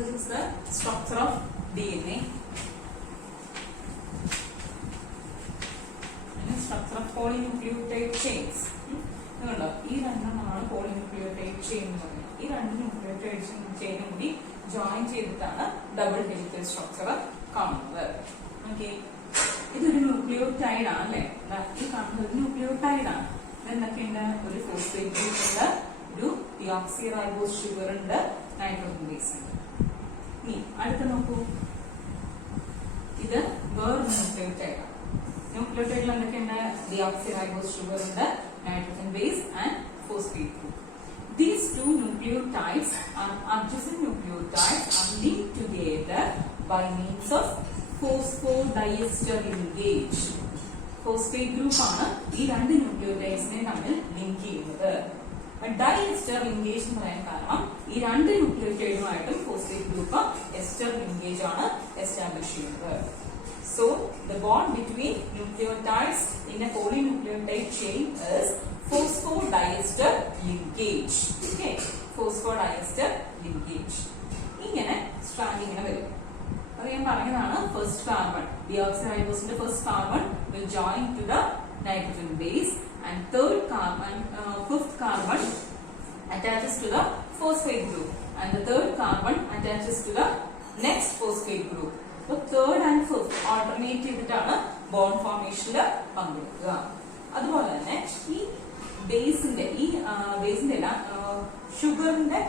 This is the structure of DNA. And structure of polynucleotide chains. ഈ രണ്ടെണ്ണമാണ് polynucleotide chain എന്ന് പറയുന്നത്. ഈ രണ്ട് ന്യൂക്ലിയോടൈഡ് ചെയിനും കൂടി ജോയിൻ ചെയ്തിട്ടാണ് ഡബിൾ ഹെലിക്കൽ സ്ട്രക്ചർ കാണുന്നത്. ഓക്കെ, ഇതൊരു ന്യൂക്ലിയോടൈഡ് ആണ് അല്ലെ. ഈ കാണുന്നത് ഒരു ന്യൂക്ലിയോടൈഡ് ആണ്. എന്തൊക്കെയുണ്ട്? ഒരു ഫോസ്ഫേറ്റ് ഗ്രൂപ്പ് ഉണ്ട്, ഒരു ഡിയോക്സിറൈബോസ് ഷുഗർ ഉണ്ട്, നൈട്രോജൻ ബേസ് ഉണ്ട്. ഇനി അടുത്ത നോക്കൂ, ഇത് വേറൊരു ന്യൂക്ലിയോടൈഡ് ആണ്. ന്യൂക്ലിയോടൈഡിൽ എന്തൊക്കെയുണ്ട്? ഡിയോക്സിറൈബോസ് ഷുഗർ ഉണ്ട്, nitrogen base and phosphate group. These two nucleotides are adjacent nucleotides are linked together by means of phosphodiester linkage. Phosphate group ആണ് ഈ രണ്ട് ന്യൂക്ലിയോടൈഡ്സിനെ തമ്മിൽ ലിങ്ക് ചെയ്യുന്നത്. ഡൈഎസ്റ്റർ ലിങ്കേജ് എന്ന് പറയാൻ കാരണം ഈ രണ്ട് ന്യൂക്ലിയോടൈഡുമായിട്ടും ഫോസ്ഫേറ്റ് ഗ്രൂപ്പ് എസ്റ്റർ ലിങ്കേജ് ആണ് എസ്റ്റാബ്ലിഷ് ചെയ്യുന്നത്. So, the bond between nucleotides in a polynucleotide chain is phosphodiester linkage. Okay, phosphodiester linkage. ഇങ്ങനെ സ്ട്രാൻഡ് ഇങ്ങനെ വരും. അത് ഞാൻ പറഞ്ഞതാണ്. ഫസ്റ്റ് കാർബൺ, ഡിയോക്സിറൈബോസിന്റെ first carbon will join to the nitrogen base and third carbon, fifth carbon attaches to the phosphate group and the third carbon attaches to the next phosphate group. So third and fifth alternate ചെയ്തിട്ടാണ് bond ഫോർമേഷനിൽ പങ്കെടുക്കുക. അതുപോലെ തന്നെ ഈ ബേസിന്റെ അല്ല ഷുഗറിന്റെ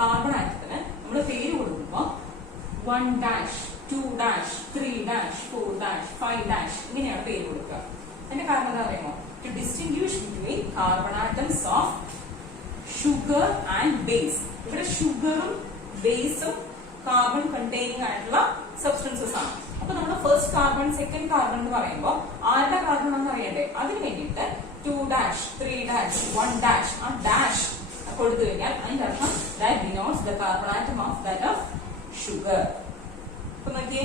carbon ആറ്റത്തിന് നമ്മൾ പേര് കൊടുക്കുമ്പോൾ 1 2 3 4 5 ഇങ്ങനെയാണ് പേര് കൊടുക്കുക. അതിന്റെ കാരണം എന്താ പറയുമോ? To distinguish between carbon atoms of sugar and base. ഇവിടെ ഷുഗറും ബേസും കാർബൺ കണ്ടെയ്നിങ് ആയിട്ടുള്ള സബ്സ്റ്റൻസസ് ആണ്. അപ്പൊ നമ്മൾ ഫസ്റ്റ് കാർബൺ സെക്കൻഡ് കാർബൺ എന്ന് പറയുമ്പോൾ ആരുടെ കാർബൺ ആണെന്ന് അറിയണ്ടേ? അതിന് വേണ്ടിയിട്ട് 2 3 1 ആ ഡാഷ് കൊടുത്തു കഴിഞ്ഞാൽ അതിന്റെ അർത്ഥം that denotes the carbon atom of that of sugar. ഇപ്പൊ നോക്കിയേ,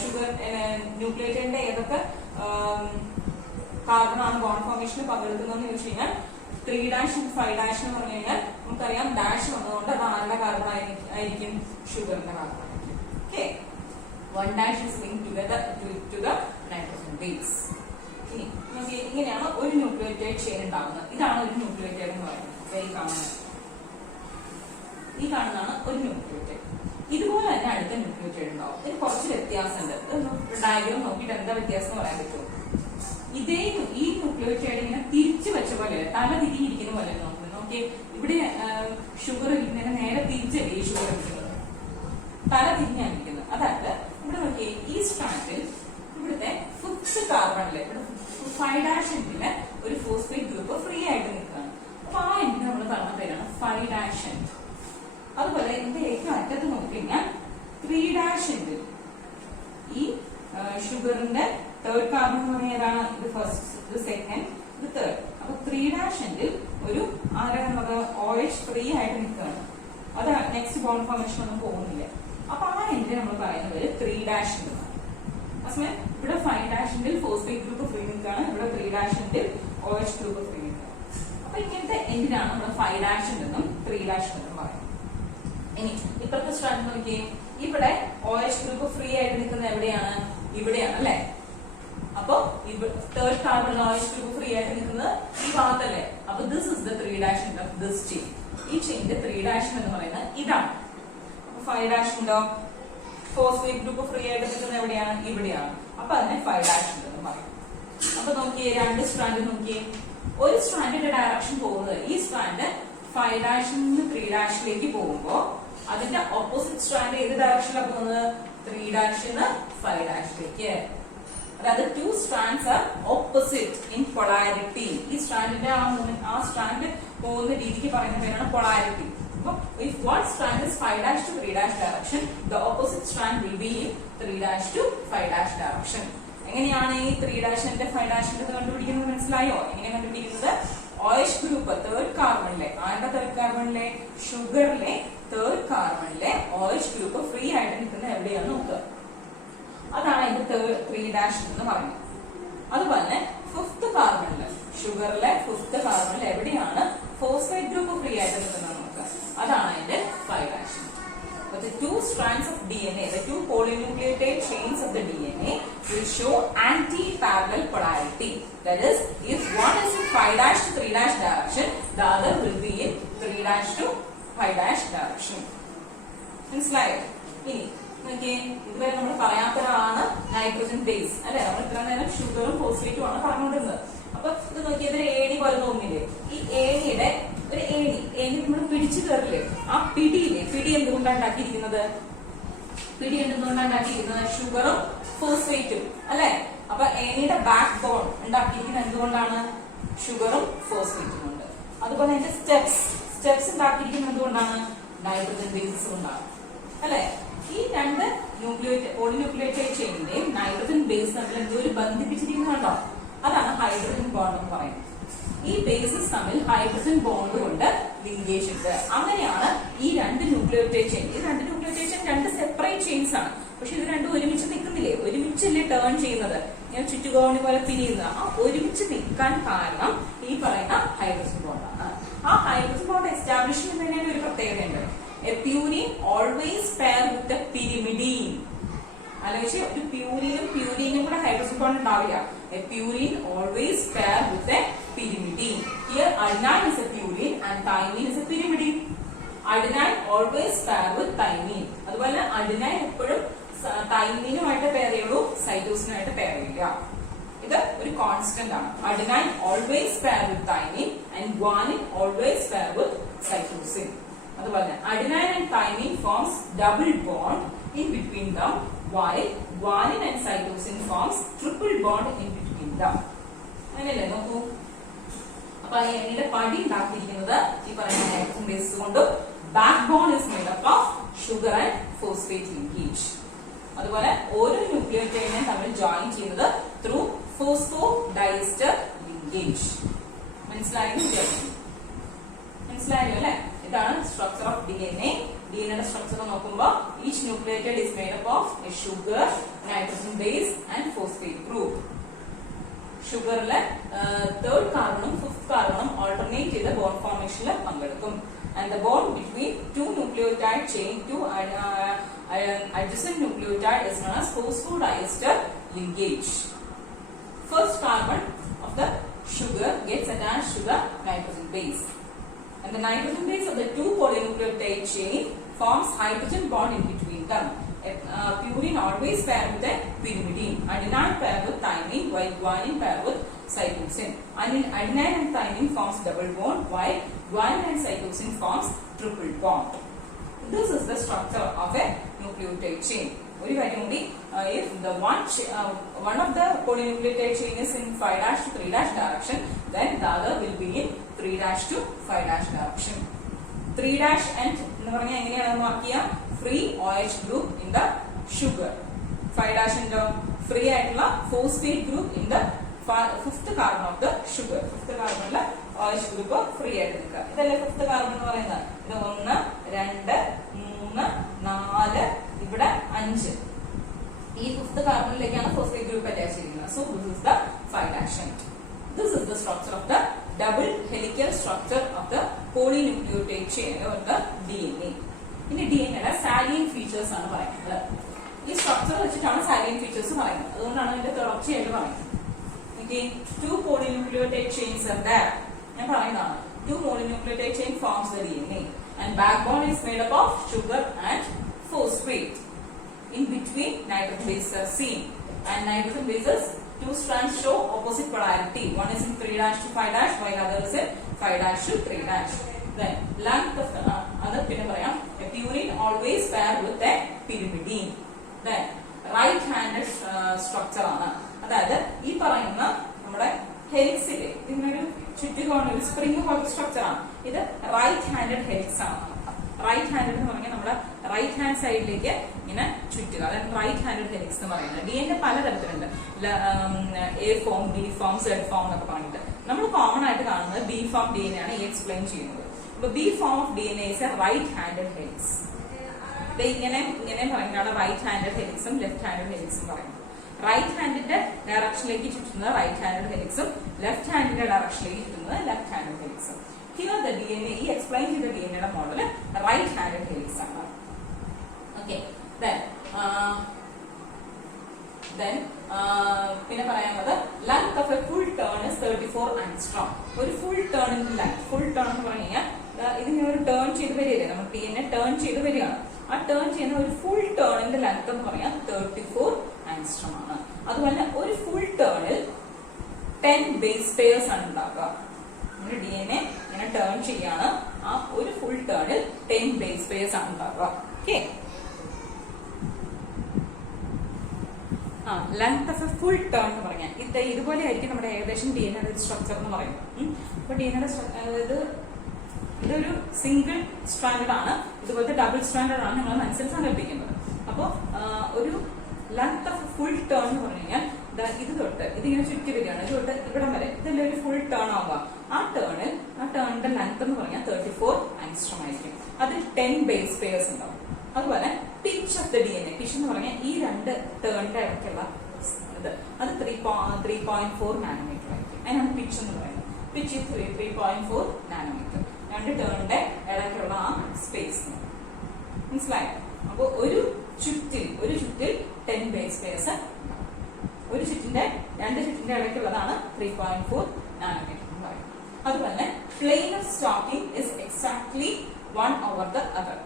ഷുഗർ ന്യൂക്ലിയോടൈഡിന്റെ ഏതൊക്കെ കാർബൺ ആണ് ബോണ്ട് ഫോർമേഷനിൽ പങ്കെടുക്കുന്നതെന്ന് ചോദിച്ചു കഴിഞ്ഞാൽ 3 and 5 എന്ന് പറഞ്ഞു കഴിഞ്ഞാൽ നമുക്കറിയാം ഡാഷ് വന്നതുകൊണ്ട് അത് ആരുടെ കാർബൺ ആയിരിക്കും? ഷുഗറിന്റെ കാർബൺ ആയിരിക്കും. Okay, 1 is linked together to the nitrogen base. ഇനി നമുക്ക് ഇങ്ങനെയാണ് ഒരു ന്യൂക്ലിയോടൈഡ് ചെയിൻ ഉണ്ടാകുന്നത്. ഇതാണ് ഒരു ന്യൂക്ലിയോടൈഡ് എന്ന് പറയുന്നത്. ഈ കാണുന്നതാണ് ഒരു ന്യൂക്ലിയോടൈഡ്. ഇതുപോലെ തന്നെ അടുത്ത ന്യൂക്ലിയോടൈഡ് ഉണ്ടാവും. ഇതിന് കുറച്ച് വ്യത്യാസമുണ്ട്. ഡയഗ്രാം നോക്കിയിട്ട് എന്താ വ്യത്യാസം എന്ന് പറയാൻ പറ്റുമോ? ഈ ന്യൂക്ലിയോടൈഡ് ഇങ്ങനെ തിരിച്ചു വെച്ച പോലെ, തല തിരിഞ്ഞിരിക്കുന്ന പോലെ നോക്കുന്നത്. നോക്കിയേ, ഇവിടെ ഷുഗർ ഇങ്ങനെ നേരെ തിരിച്ചല്ലേ ഈ ഷുഗർ ഇരിക്കുന്നത്, തല തിരിഞ്ഞായിരിക്കുന്നത്. അതായത് ഇവിടെ നോക്കിയേ, ഈ സ്ട്രാൻഡിൽ ഇവിടുത്തെ ഫിഫ്ത്ത് കാർബണില് ഇവിടെ 5' എൻഡില് ഒരു ഫോസ്ഫേറ്റ് ഗ്രൂപ്പ് ഫ്രീ ആയിട്ട് നിൽക്കുകയാണ്. അപ്പൊ ആ എൻഡിന് നമ്മൾ പറഞ്ഞ പേരാണ് 5' എൻഡ്. അതുപോലെ ഇതിന്റെ ഏറ്റവും അറ്റത്ത് നോക്കിക്കഴിഞ്ഞാൽ 3' എൻഡിൽ ഈ ഷുഗറിന്റെ തേർഡ് കാർബൺ എന്ന് പറഞ്ഞതാണ്. ഇത് ഫസ്റ്റ്, ഇത് സെക്കൻഡ്, ഇത് തേർഡ്. അപ്പൊ 3' എൻഡിൽ ഒരു ആരാണ് OH ഫ്രീ ആയിട്ട് നിൽക്കുകയാണ്. അത് നെക്സ്റ്റ് ബോണ്ട് ഫോർമേഷൻ ഒന്നും പോകുന്നില്ല. അപ്പൊ ആ എൻഡിൽ നമ്മൾ പറയുന്നത് 3' എന്നാണ്. അതേസമയം ഇവിടെ 5' എൻഡിൽ ഫോസ്ഫേറ്റ് ഗ്രൂപ്പ് ഫ്രീ നിൽക്കുകയാണ്. ഇവിടെ 3' എൻഡിൽ OH ഗ്രൂപ്പ് ഫ്രീ നിൽക്കുകയാണ്. അപ്പൊ ഇങ്ങനത്തെ എൻഡിനാണ് നമ്മൾ 5' എന്നും 3' എന്നും പറയുന്നത്. ഇനി ഇപ്പുറത്തെ സ്ട്രാൻഡ് നോക്കിയേ, ഇവിടെ OH ഗ്രൂപ്പ് ഫ്രീ ആയിട്ട് നിൽക്കുന്നത് എവിടെയാണ്? ഇവിടെയാണ് അല്ലെ. അപ്പൊ third carbon OH group free ആയിട്ട് നിൽക്കുന്നത് ഈ ഭാഗത്തല്ലേ. അപ്പൊ this is the 3' end of this chain. ഈ ചെയിന്റെ 3' എന്ന് പറയുന്നത് ഇതാണ്. അപ്പൊ 5' ഉണ്ടോ? ഫോസ്ഫേറ്റ് ഗ്രൂപ്പ് ഫ്രീ ആയിട്ട് നിൽക്കുന്നത് എവിടെയാണ്? ഇവിടെയാണ്. അപ്പൊ അതിനെ 5' എന്ന് പറയും. അപ്പൊ നോക്കിയേ, രണ്ട് സ്ട്രാൻഡ് നോക്കിയേ, ഒരു സ്ട്രാൻഡിന്റെ ഡയറക്ഷൻ പോകുന്നത്, ഈ സ്ട്രാൻഡ് 5' നിന്ന് 3' പോകുമ്പോ അതിന്റെ ഓപ്പോസിറ്റ് സ്ട്രാൻഡ് ഏത് ഡയറക്ഷനിലാണ് പോകുന്നത്? 3' നിന്ന് 5'. അതായത് 2 strands are opposite in polarity. ഈ സ്ട്രാൻഡിന്റെ ആ സ്ട്രാൻഡ് പോകുന്ന രീതിക്ക് പറയുന്ന പേരാണ് polarity. So, if one strand is 5' to 3' direction, the opposite strand will be in 3' to 5' direction. എങ്ങനെയാണ് ഈ 3' ന്റെ 5' കണ്ടുപിടിക്കുന്നത് മനസ്സിലായോ? എങ്ങനെ കണ്ടുപിടിക്കുന്നത്? OH ഗ്രൂപ്പ് തേർഡ് കാർബണിലെ, ആരുടെ തേർഡ് കാർബണിലെ? ഷുഗറിലെ തേർഡ് കാർബണിലെ OH ഗ്രൂപ്പ് ഫ്രീ ആയിട്ട് നിൽക്കുന്ന എവിടെയാണെന്ന് നോക്കുക. അതാണ് അതിന്റെ 3' എന്ന് പറയുന്നത്. അതുപോലെ ഫിഫ്ത് കാർബണില്, ഷുഗറിലെ ഫിഫ്ത് കാർബണിൽ എവിടെയാണ് ഫോസ്ഫേറ്റ് ഗ്രൂപ്പ് ഫ്രീ ആയിട്ട് നിൽക്കുന്നത് നോക്കുക. അതാണ് അതിന്റെ 5'. But the 2 strands show anti-parallel polarity. That is, if one is in 5' to 3' direction, the other will be in 3' to 5' direction. മനസ്സിലായോ? ഇനി നോക്കിയേ, ഇതുവരെ നമ്മൾ പറയാത്തതാണ് നൈട്രജൻ ബേസ് അല്ലെ. നമ്മൾ ഇത്ര നേരം ഷുഗറും ഫോസ്ഫേറ്റും ആണ് പറഞ്ഞുകൊണ്ടിരുന്നത്. അപ്പൊ ഇത് നോക്കിയത് ഒരു ഏണി പോലെ തോന്നില്ലേ? ഈ ഏണിയുടെ ഒരു ഏണി നമ്മൾ പിടിച്ചു കയറില്ലേ? ആ പിടിയില്ലേ, പിടി എന്തുകൊണ്ടാണ് ഉണ്ടാക്കിയിരിക്കുന്നത്? പിടി എന്തുകൊണ്ടാണ് ഉണ്ടാക്കിയിരിക്കുന്നത്? ഷുഗറും ഫോസ്ഫേറ്റും അല്ലെ. അപ്പൊ ഏണിയുടെ ബാക്ക് ബോൺ ഉണ്ടാക്കിയിരിക്കുന്നത് എന്തുകൊണ്ടാണ്? ഷുഗറും ഫോസ്ഫേറ്റും ഉണ്ട്. അതുപോലെ അതിന്റെ സ്റ്റെപ്സ് ഉണ്ടാക്കിയിരിക്കുന്നത് എന്തുകൊണ്ടാണ്? നൈട്രജൻ ബേസസ് കൊണ്ടാണ് അല്ലെ. ഈ രണ്ട് പോളിന്യൂക്ലിയോടൈഡ് ചെയിനിന്റെയും നൈട്രജൻ ബേസ് തമ്മിൽ എന്തോ ഒരു ബന്ധിപ്പിച്ചിരിക്കുന്നുണ്ടോ? അതാണ് ഹൈഡ്രജൻ ബോണ്ട് എന്ന് പറയുന്നത്. ഈ ബേസസ് തമ്മിൽ ഹൈഡ്രജൻ ബോണ്ട് കൊണ്ട് ലിങ്കേജ് ഉണ്ട്. അങ്ങനെയാണ് ഈ രണ്ട് ന്യൂക്ലിയോടൈഡ് ചെയിൻ. ഈ രണ്ട് ന്യൂക്ലിയോടൈഡ് ചെയിൻ രണ്ട് സെപ്പറേറ്റ് ചെയിൻസ് ആണ്. പക്ഷെ ഇത് രണ്ടും ഒരുമിച്ച് നിൽക്കുന്നില്ലേ? ഒരുമിച്ചല്ലേ ടേൺ ചെയ്യുന്നത്, ഞാൻ ചുറ്റുകോണി പോലെ പിരിയുന്നത്. ആ ഒരുമിച്ച് നിൽക്കാൻ കാരണം ഈ പറയുന്ന ഹൈഡ്രജൻ ബോണ്ടാണ്. ആ ഹൈഡ്രജൻ ബോണ്ട് എസ്റ്റാബ്ലിഷ് ചെയ്യുന്നതിന് ഒരു പ്രത്യേകതയുണ്ട്. A purine always pair with a pyrimidine. ആലോചിച്ച്, ഒരു പ്യൂരിനും കൂടെ ഹൈഡ്രജൻ ബോണ്ട് ഉണ്ടാവില്ല. A purine always pair with a pyrimidine. Here adenine is a purine and thymine is a pyrimidine. Adenine always pair with thymine. അതുപോലെ adenine എപ്പോഴും തൈമീനുമായിട്ട് pair ചെയ്യുള്ളൂ, സൈറ്റോസിനുമായിട്ട് pair ചെയ്യില്ല. ഇത് ഒരു കോൺസ്റ്റന്റ് ആണ്. adenine always pair with thymine and guanine always pair with cytosine. അതുപോലെ adenine and thymine forms double bond in between them, while guanine and cytosine forms triple bond in between them. അങ്ങനെയല്ലേ? നോക്കൂ, അപ്പൊ അതിന്റെ പടി ഉണ്ടാക്കിയിരിക്കുന്നത് ഈ പറയുന്ന നൈട്രജൻ ബേസ് കൊണ്ടും backbone is made up of sugar and phosphate linkage. അതുപോലെ ഓരോ ന്യൂക്ലിയോടൈഡിനെയും തമ്മിൽ ജോയിൻ ചെയ്യുന്നത് ത്രൂ ഫോസ്ഫോ ഡൈസ്റ്റർ ലിങ്കേജ്. മനസ്സിലായോ അല്ലെ? ഇതാണ് structure of DNA. DNA structure നോക്കുമ്പോൾ each nucleotide is made up of a sugar, nitrogen base and phosphate group. ഷുഗറിലെ third കാർബണും ഫിഫ്ത് കാർബണും ഓൾട്ടർനേറ്റ് ചെയ്ത് ബോണ്ട് ഫോർമേഷനിൽ പങ്കെടുക്കും. And the bond between two nucleotide chain, two adjacent nucleotide is known as phosphodiester linkage. First carbon of the sugar gets attached to the nitrogen base. And the nitrogen base of the two polynucleotide chain forms hydrogen bond in between them. Purine always pair with a pyrimidine. Adenine pair with thymine, while guanine pair with cytosine. Adenine and thymine forms double bond, while guanine and cytosine forms triple bond. This is the structure of a nucleotide chain. Very importantly, if the one of the polynucleotide chain is in 5' to 3' direction, then the other will be in 3' to 5' direction. 3' and എന്ന് പറഞ്ഞാൽ എങ്ങനെയാണെന്ന് നോക്കിയ free OH group in the sugar. 5' into free ആയിട്ടുള്ള phosphate group in the fifth carbon of the sugar. Fifth carbon OH group free ആയിട്ട് നിൽക്കുക. ഇതല്ലേ fifth carbon എന്ന് പറയുന്നത്? ഇത് 1, 2, 3, 4, ഇവിടെ 5. ഈ fifth carbonലേക്കാണ് phosphate group attach ചെയ്തിരിക്കുന്നത്. So this is the 5' end. This is the structure of the double helical structure of the polynucleotide chain or the DNA. ഇനി DNA സാലിയൻ ഫീച്ചേഴ്സ് ആണ് പറയുന്നത്. ഈ സ്ട്രക്ചർ വെച്ചിട്ടാണ് സാലിയൻ ഫീച്ചേഴ്സ് പറയുന്നത്. അതുകൊണ്ടാണ് ഇതിന്റെ തുടർച്ചയായിട്ട് പറയുന്നത്. Two polynucleotide chains are there. ഞാൻ പറയുന്നതാണ്. Two polynucleotide chain forms the DNA and backbone is made up of sugar and phosphate. In between, nitrogen bases are seen, and nitrogen bases, two strands show opposite polarity. One is in 3' to 5', while other is in 5' to 3'. Then length of the other pinna parayam. A purine always pair with a pyrimidine. Then right-handed structure ആണ്. അതായത് ഈ പറയുന്ന നമ്മുടെ ഹെലിക്സിലെ ഇതിനൊരു ചുറ്റുകോണ spring പോലത്തെ structure ആണ്. ഇത് right handed helix ആണ്. റൈറ്റ് ഹാൻഡഡ് എന്ന് പറഞ്ഞാൽ നമ്മുടെ റൈറ്റ് ഹാൻഡ് സൈഡിലേക്ക് ഇങ്ങനെ ചുറ്റുക, അതായത് റൈറ്റ് ഹാൻഡഡ് ഹെലിക്സ് എന്ന് പറയുന്നത്. DNA പലതരത്തിലുണ്ട്. A form, B form, Z form എന്നൊക്കെ പറഞ്ഞിട്ട് നമ്മൾ കോമൺ ആയിട്ട് കാണുന്നത് B ഫോം DNA ആണ് ഈ എക്സ്പ്ലെയിൻ ചെയ്യുന്നത്. അപ്പൊ B form of DNA is a right handed helix. ഇങ്ങനെ പറയുന്നതാണ് റൈറ്റ് ഹാൻഡഡ് ഹെലിക്സും ലെഫ്റ്റ് ഹാൻഡഡ് ഹെലിക്സും പറയുന്നത്. റൈറ്റ് ഹാൻഡിന്റെ ഡയറക്ഷനിലേക്ക് ചുറ്റുന്നത് റൈറ്റ് ഹാൻഡഡ് ഹെലിക്സും ലെഫ്റ്റ് ഹാൻഡിന്റെ ഡയറക്ഷനിലേക്ക് ചുറ്റുന്നത് ലെഫ്റ്റ് ഹാൻഡഡ് ഹെലിക്സും. Here the DNA, ഈ എക്സ്പ്ലെയിൻ ചെയ്ത DNA model right handed helix ആണ്. Okay, then പിന്നെ പറയാനുള്ളത് length of a full turn is 34 angstrom. ഒരു ഫുൾ ടേണിന്റെ ലെങ്ത്, ഫുൾ ടേൺ എന്ന് പറഞ്ഞു കഴിഞ്ഞാൽ ഇതിങ്ങനെ ഒരു ടേൺ ചെയ്ത് വരികയല്ലേ, നമ്മൾ DNA ടേൺ ചെയ്ത് വരികയാണ്. ആ ടേൺ ചെയ്യുന്ന ഒരു ഫുൾ ടേണിന്റെ ലെങ്ത് എന്ന് പറയാൻ 34 ആംഗ്സ്ട്രോം ആണ്. അതുപോലെ ഒരു ഫുൾ ടേണിൽ 10 ബേസ് പെയർസ് ആണ് ഉണ്ടാക്കുക. നമ്മുടെ DNA ഇങ്ങനെ ടേൺ ചെയ്യാണ്, ആ ഒരു ഫുൾ ടേണിൽ 10 ബേസ് പെയർസ് ആണ് ഉണ്ടാക്കുക. Okay, length of a full turn എന്ന് പറഞ്ഞാൽ ഇതുപോലെ ആയിരിക്കും നമ്മുടെ ഏകദേശം DNA സ്ട്രക്ചർ എന്ന് പറയുന്നത്. അപ്പൊ DNA ഇതൊരു സിംഗിൾ സ്ട്രാൻഡഡ് ആണ്, ഇതുപോലത്തെ ഡബിൾ സ്ട്രാൻഡഡ് ആണ് നിങ്ങൾ മനസ്സിൽ സങ്കല്പിക്കുന്നത്. അപ്പോൾ ഒരു ലെങ്ത് ഓഫ് ഫുൾ ടേൺ എന്ന് പറഞ്ഞു കഴിഞ്ഞാൽ ഇത് തൊട്ട് ഇതിങ്ങനെ ചുറ്റി വരികയാണ്, ഇത് തൊട്ട് ഇവിടം വരെ ഇതെല്ലാം ഒരു ഫുൾ ടേൺ ആവുക. ആ ടേണിന്റെ ലെങ്ത് എന്ന് പറഞ്ഞാൽ 34 ആംഗ്സ്ട്രോം ആയിരിക്കും. അതിൽ 10 ബേസ് പെയർസ് ഉണ്ടാവും. അതുപോലെ pitch of the DNA, pitch എന്ന് പറഞ്ഞാൽ ഈ രണ്ട് ടേണിന്റെ ഇടയ്ക്കുള്ള ഇത്, അത് 3.4 നാനോമീറ്റർ ആയിരിക്കും. അതിനാണ് പിച്ച് എന്ന് പറയുന്നത്. പിച്ച് 3.4 നാനോമീറ്റർ, രണ്ട് ടേണിന്റെ ഇടയ്ക്കുള്ള ആ സ്പേസ്. മനസ്സിലായോ? അപ്പൊ ഒരു ചുറ്റിൽ 10 ബേസ് പെയർസ്, ഒരു ചുറ്റിന്റെ രണ്ട് ചുറ്റിന്റെ ഇടയ്ക്കുള്ളതാണ് 3.4 നാനോമീറ്റർ എന്ന് പറയുന്നത്. അതുപോലെ plane of stacking is exactly 1 over the other.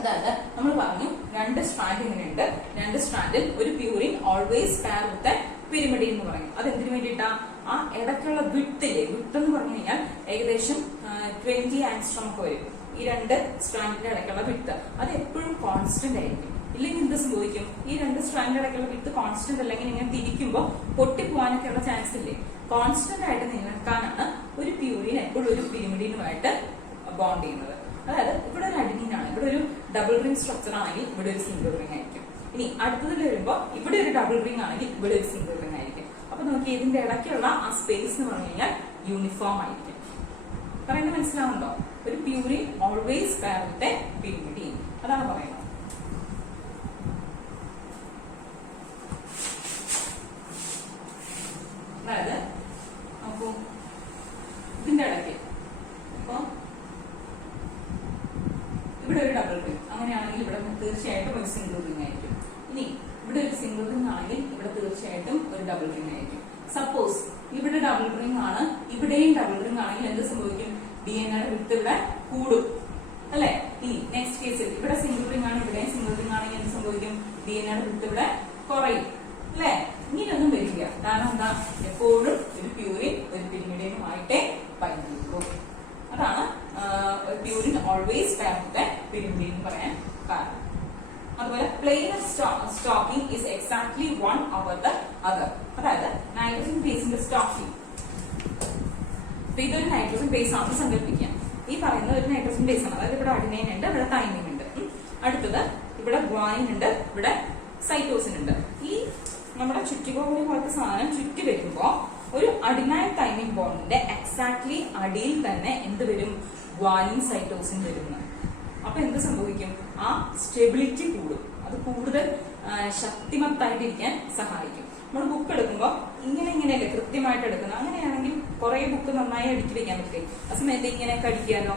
അതായത് നമ്മൾ പറഞ്ഞു രണ്ട് സ്ട്രാൻഡ് ഇങ്ങനെയുണ്ട്, രണ്ട് സ്ട്രാൻഡിൽ ഒരു purine always pair with pyrimidine എന്ന് പറയും. അത് എന്തിനു വേണ്ടിയിട്ടാ? ആ ഇടയ്ക്കുള്ള വിട്ടില്ലേ, വിട്ട് എന്ന് പറഞ്ഞു കഴിഞ്ഞാൽ ഏകദേശം 20 ആംഗ്സ്ട്രോം ഒക്കെ വരും. ഈ രണ്ട് സ്ട്രാൻഡിന്റെ ഇടയ്ക്കുള്ള വിട്ട് അത് എപ്പോഴും കോൺസ്റ്റന്റ് ആയിരിക്കും. ഇല്ലെങ്കിൽ എന്ത് സംഭവിക്കും? ഈ രണ്ട് സ്ട്രാൻഡിന്റെ ഇടയ്ക്കുള്ള വിട്ട് കോൺസ്റ്റന്റ് അല്ലെങ്കിൽ ഇങ്ങനെ തിരിക്കുമ്പോൾ പൊട്ടിപ്പോവാനൊക്കെ ഉള്ള ചാൻസ് ഇല്ലേ? കോൺസ്റ്റന്റ് ആയിട്ട് നിലനിൽക്കാനാണ് ഒരു പ്യൂരിൻ എപ്പോഴും ഒരു പിരിമിഡിനുമായിട്ട് ബോണ്ട് ചെയ്യുന്നത്. അതായത് ഇവിടെ ഒരു അഡിനിൻ ആണ്, ഇവിടെ ഒരു ഡബിൾ റിംഗ് സ്ട്രക്ചർ ആണെങ്കിൽ ഇവിടെ ഒരു സിംഗിൾ റിംഗ് ആയിരിക്കും. ഇനി അടുത്തതിൽ വരുമ്പോൾ ഇവിടെ ഒരു ഡബിൾ റിംഗ് ആണെങ്കിൽ ഇവിടെ ഒരു സിംഗിൾ റിംഗ് ആയിരിക്കും. അപ്പൊ നോക്കി ഇതിന്റെ ഇടയ്ക്കുള്ള ആ സ്പേസ് എന്ന് പറഞ്ഞു കഴിഞ്ഞാൽ യൂണിഫോം ആയിരിക്കും. പറയുന്നത് മനസ്സിലാവുന്നുണ്ടോ? ഒരു purine always pair with a pyrimidine, അതാണ് പറയുന്നത്. അതായത് നോക്കൂ, ഇതിന്റെ ഇടയ്ക്ക് ഇപ്പൊ ഇവിടെ ഒരു ഡബിൾ റിംഗ്, അങ്ങനെയാണെങ്കിൽ ഇവിടെ തീർച്ചയായിട്ടും ഒരു സിംഗിൾ റിംഗ് ആയിരിക്കും. ഇനി ഇവിടെ ഒരു സിംഗിൾ റിംഗ് ആണെങ്കിൽ ഇവിടെ തീർച്ചയായിട്ടും ഒരു ഡബിൾ റിംഗ് ആയിരിക്കും. സപ്പോസ് ഇവിടെ ഡബിൾ റിംഗ് ആണ്, ഇവിടെയും ഡബിൾ റിംഗ് ആണെങ്കിൽ എന്ത് സംഭവിക്കും? DNA വിട്ട് ഇവിടെ കൂടും, അല്ലെ? ഇനി നെക്സ്റ്റ് കേസിൽ ഇവിടെ സിംഗിൾ റിംഗ് ആണ്, ഇവിടെയും സിംഗിൾ റിംഗ് ആണെങ്കിൽ എന്ത് സംഭവിക്കും? DNA വിട്ട് ഇവിടെ കുറയും, അല്ലെ? ഇങ്ങനെയൊന്നും വരില്ല. കാരണം എന്താ? എപ്പോഴും ഒരു പ്യൂരിൻ ഒരു പിരിമിഡിനുമായിട്ടേ ബൈൻഡ്. അതാണ് purine always pair with pyrimidine എന്ന് പറയാൻ കാരണം. അതുപോലെ plane of stacking is exactly 1 over the other. അതായത് നൈട്രജൻ ബേസിന്റെ സ്റ്റോക്കിംഗ്, ഇതൊരു നൈട്രജൻ ബേസ് ആണെന്ന് സങ്കല്പിക്കാം. ഈ പറയുന്ന ഒരു നൈട്രജൻ ബേസ് ആണ്. അതായത് ഇവിടെ അഡിനൈൻ ഉണ്ട്, ഇവിടെ തൈമിൻ ഉണ്ട്. അടുത്തത് ഇവിടെ ഗ്വാനിൻ ഉണ്ട്, ഇവിടെ സൈറ്റോസിൻ ഉണ്ട്. ഈ നമ്മുടെ ചുറ്റികോണി പോലത്തെ സാധനം ചുറ്റി വരുമ്പോ ഒരു അഡിനൈൻ തൈമിൻ ബോണ്ടിന്റെ എക്സാക്ട്ലി അടിയിൽ തന്നെ എന്ത് വരും? ഗ്വാനിൻ സൈറ്റോസിൻ വരുന്നു. അപ്പൊ എന്ത് സംഭവിക്കും? ആ സ്റ്റെബിലിറ്റി കൂടും, അത് കൂടുതൽ ശക്തിമത്തായിട്ടിരിക്കാൻ സഹായിക്കും. നമ്മൾ ബുക്ക് എടുക്കുമ്പോൾ ഇങ്ങനെയല്ലേ കൃത്യമായിട്ട് എടുക്കുന്നത്. അങ്ങനെയാണെങ്കിൽ കുറെ ബുക്ക് നന്നായി അടുക്കി വെക്കാൻ പറ്റും. ആ സമയത്ത് ഇങ്ങനെയൊക്കെ അടിക്കാനോ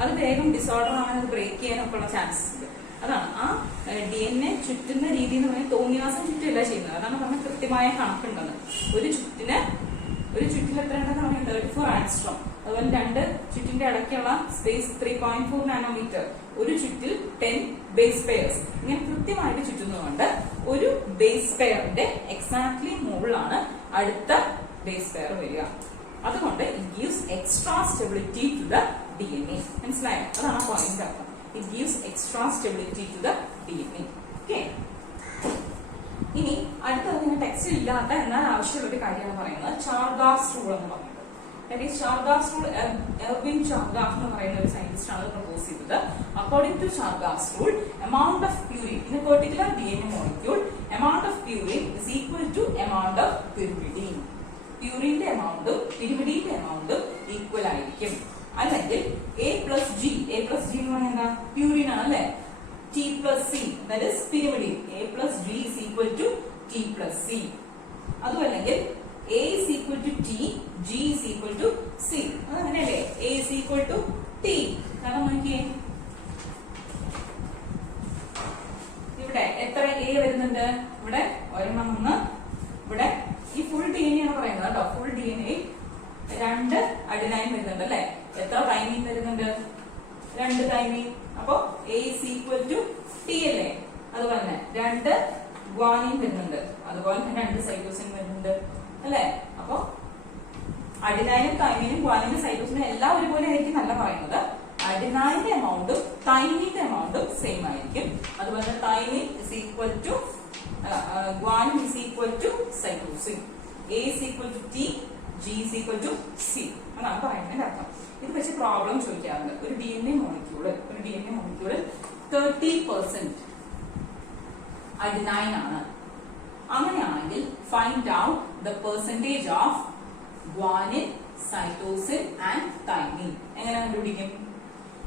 അത് വേഗം ഡിസോർഡർ ആണെന്ന് അത് ബ്രേക്ക് ചെയ്യാനൊക്കെ ഉള്ള ചാൻസ് ഉണ്ട്. അതാണ് ആ DNA ചുറ്റുന്ന രീതി എന്ന് പറഞ്ഞാൽ തോന്നിവാസം ചുറ്റുമല്ല ചെയ്യുന്നത്. അതാണ് പറഞ്ഞാൽ കൃത്യമായ കണക്കുണ്ടെന്ന്. ഒരു ചുറ്റിൽ എത്രയുണ്ടെന്ന് പറഞ്ഞാൽ 34 ആംഗ്സ്ട്രോം. അതുപോലെ രണ്ട് ചുറ്റിന്റെ ഇടയ്ക്കുള്ള സ്പേസ് 3.4 നാനോമീറ്റർ. ഒരു ചുറ്റിൽ 10 ബേസ് പെയർസ്. ഇങ്ങനെ കൃത്യമായിട്ട് ചുറ്റുന്നതുകൊണ്ട് ഒരു ബേസ് പെയറിന്റെ എക്സാക്ട്ലി മുകളിലാണ് അടുത്ത ബേസ് പെയർ വരിക. അതുകൊണ്ട് it gives extra stability to the DNA. മനസ്സിലായോ? അതാണ് പോയിന്റ് അർത്ഥം. It gives extra stability to the DNA. Okay. ഇനി അടുത്തത് നിങ്ങൾ ടെക്സ്റ്റിൽ ഇല്ലാത്ത എന്നാൽ ആവശ്യമുള്ള ഒരു കാര്യമാണ് പറയുന്നത് ചാർഗാഫ്സ് റൂൾ എന്ന് പറയുന്നത്. ചാർഗാഫ്സ് റൂൾ എർവിൻ ചാർഗാഫ് എന്ന് പറയുന്ന ഒരു സയന്റിസ്റ്റ് ആണ് പ്രപ്പോസ് ചെയ്തത്. According to Chargaff's rule, amount of purine in a particular DNA molecule, amount of purine is equal to amount of pyrimidine. പ്യൂരിന്റെ എമൗണ്ടും പിരിമിഡിന്റെ എമൗണ്ടും ഈക്വൽ ആയിരിക്കും. അല്ലെങ്കിൽ A plus G എന്ന് പറഞ്ഞാൽ എന്താ? പ്യൂരിൻ ആണ്, അല്ലെ? T plus C, that is pyrimidine. A plus G is equal to T plus C. അതും അല്ലെങ്കിൽ A is equal to T, G is equal to C. അതങ്ങനെയല്ലേ? A is equal to T. കാരണം നോക്കിയേ, ഇവിടെ എത്ര A വരുന്നുണ്ട്? ഇവിടെ ഒരെണ്ണം തൈമീൻ. അപ്പൊ A is equal to T അല്ലേ? അതുപോലെ തന്നെ 2 ഗ്വാനിൻ വരുന്നുണ്ട്, അതുപോലെ തന്നെ 2 സൈറ്റോസിൻ വരുന്നുണ്ട് അല്ലെ? അപ്പൊ അഡിനൈനും തൈമീനും ഗ്വാനിനും സൈറ്റോസിനും എല്ലാം ഒരുപോലെ ആയിരിക്കും നല്ല പറയുന്നത്. അഡിനൈന്റെ എമൗണ്ടും തൈമിന്റെ എമൗണ്ടും സെയിം ആയിരിക്കും. അതുപോലെ തന്നെ thymine is equal to guanine is equal to cytosine. A is equal to T, G is equal to C എന്നാണ് പറയുന്നതിന്റെ അർത്ഥം. ഇത് വെച്ച് പ്രോബ്ലം ചോദിക്കാറുണ്ട്. ഒരു DNA മോളിക്യൂള് 30% അഡിനൈൻ ആണ്. അങ്ങനെയാണെങ്കിൽ find out the percentage of guanine, cytosine and thymine. എങ്ങനെ കണ്ടുപിടിക്കും?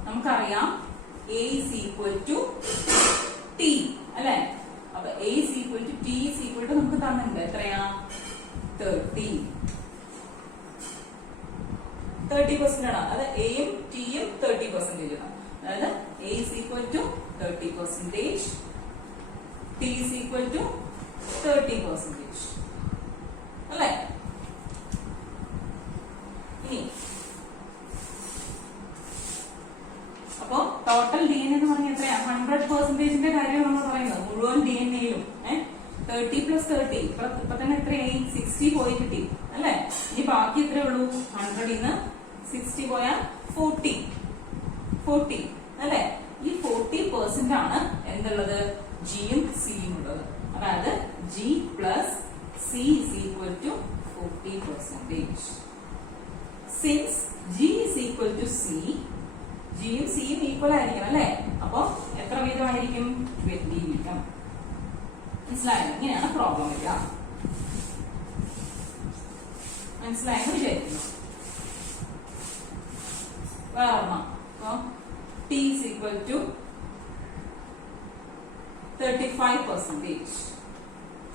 നമുക്കറിയാം A is equal to T അല്ലെ? അപ്പൊ A is equal to T is equal to നമുക്ക് തന്നിട്ടുണ്ട് എത്രയാ? 30% ആണ്. അത് എയും ടിയും 30% ആണ്. അതായത് A is equal to 30%, T is equal to 30% അല്ലെ? ഇനി അപ്പൊ ടോട്ടൽ DNA എന്ന് പറഞ്ഞാൽ എത്രയാ? 100%ന്റെ കാര്യം നമ്മൾ പറയുന്നത് മുഴുവൻ DNAയിലും 30 + 30 ഇപ്പൊ തന്നെ എത്രയായി? 60 പോയി കിട്ടി അല്ലെ? ഇനി ബാക്കി എത്രയേ ഉള്ളൂ? 100 ന്ന് 60 പോയാൽ 40 അല്ലെ? ഈ 40% ആണ് എന്തുള്ളത്? ജിയും സിയും ഉള്ളത്. അതായത് G + C is equal to 40%. Since G is equal to C, ജിയും സിയും ഈക്വൽ ആയിരിക്കണം അല്ലെ? അപ്പൊ എത്ര വീതമായിരിക്കും? 20 വീതം. മനസ്സിലായോ? ഇങ്ങനെയാണ് പ്രോബ്ലം വരിക. മനസ്സിലായെന്ന് വിചാരിക്കുന്നു. വേറെ T is equal to 35%.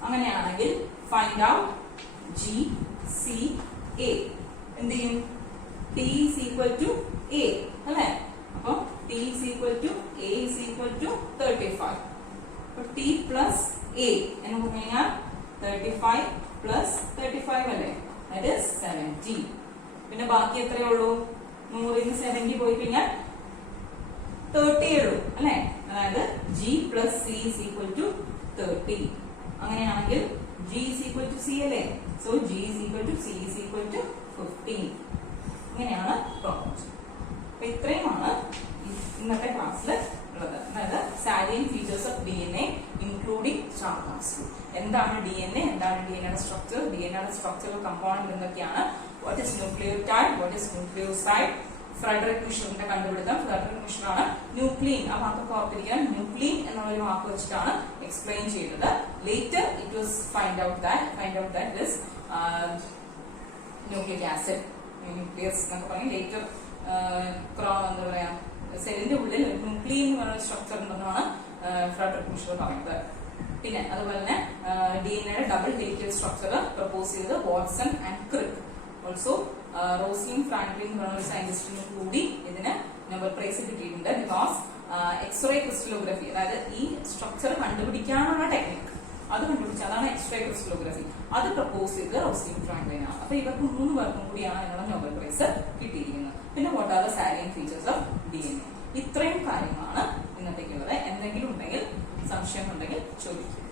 അങ്ങനെയാണെങ്കിൽ find out G, C, A. എന്ത് ചെയ്യും? T is equal to A അല്ലെ? അപ്പൊ T is equal to A is equal to 35. അപ്പൊ T plus A എന്ന് പറഞ്ഞു കഴിഞ്ഞാൽ 35 plus 35 അല്ലേ? That is 70. പിന്നെ ബാക്കി എത്രയേ ഉള്ളൂ? 100 ന്ന് 70 പോയി കഴിഞ്ഞാൽ 30 ഉള്ളൂ അല്ലെ? അതായത് G plus C is equal to 30. അങ്ങനെയാണെങ്കിൽ G is equal to C അല്ലേ? So G is equal to C is equal to 15. ഇങ്ങനെയാണ് പ്രോബ്ലംസ്. അപ്പൊ ഇത്രയുമാണ് ഇന്നത്തെ ക്ലാസ്സിൽ ഉള്ളത്. അതായത് salient features of DNA including chapters. എന്താണ് DNA, എന്താണ് DNAയുടെ സ്ട്രക്ചർ, DNAയുടെ സ്ട്രക്ചറൽ കമ്പോണന്റ് എന്തൊക്കെയാണ്, what is nucleotide, what is nucleoside, Frederick മിഷറിന്റെ കണ്ടുപിടുത്തം. ഫ്രെഡറിക് മിഷറാണ് ന്യൂക്ലിയൻ, ആ വാക്ക് ഓർത്തിരിക്കാൻ, ന്യൂക്ലിയൻ എന്നുള്ള വാക്ക് വെച്ചിട്ടാണ് എക്സ്പ്ലെയിൻ ചെയ്തത്. Later it was find out that this nucleic acid, nucleus എന്നൊക്കെ പറയും. ലേറ്റർ എന്താ പറയാ, സെല്ലിന്റെ ഉള്ളിൽ ന്യൂക്ലിയൻ എന്ന് പറയുന്ന സ്ട്രക്ചർ ഉണ്ടെന്നാണ് ഫ്രെഡറിക് മിഷർ പറയുന്നത്. പിന്നെ അതുപോലെ തന്നെ DNA double helical structure propose ചെയ്തത് Watson and Crick. Also Rosalind Franklin എന്ന് പറയുന്ന ഒരു സയന്റിസ്റ്റിന് കൂടി ഇതിന് നോബൽ പ്രൈസ് കിട്ടിയിട്ടുണ്ട്. ബിക്കോസ് എക്സ്റേ ക്രിസ്റ്റലോഗ്രഫി, അതായത് ഈ സ്ട്രക്ചർ കണ്ടുപിടിക്കാനുള്ള ടെക്നിക് അത് കണ്ടുപിടിച്ച, അതാണ് എക്സ്റേ ക്രിസ്റ്റലോഗ്രഫി. അത് പ്രപ്പോസ് ചെയ്ത് റോസ്ലിൻ ഫ്രാങ്ക്ലിൻ ആണ്. അപ്പൊ ഇവർക്ക് 3 പേർക്കും കൂടിയാണ് അതിനുള്ള നോബൽ പ്രൈസ് കിട്ടിയിരിക്കുന്നത്. പിന്നെ what are the salient features of DNA. ഇത്രയും കാര്യങ്ങളാണ് ഇന്നത്തേക്കുള്ളത്. എന്തെങ്കിലും ഉണ്ടെങ്കിൽ, സംശയം ഉണ്ടെങ്കിൽ ചോദിക്കുക.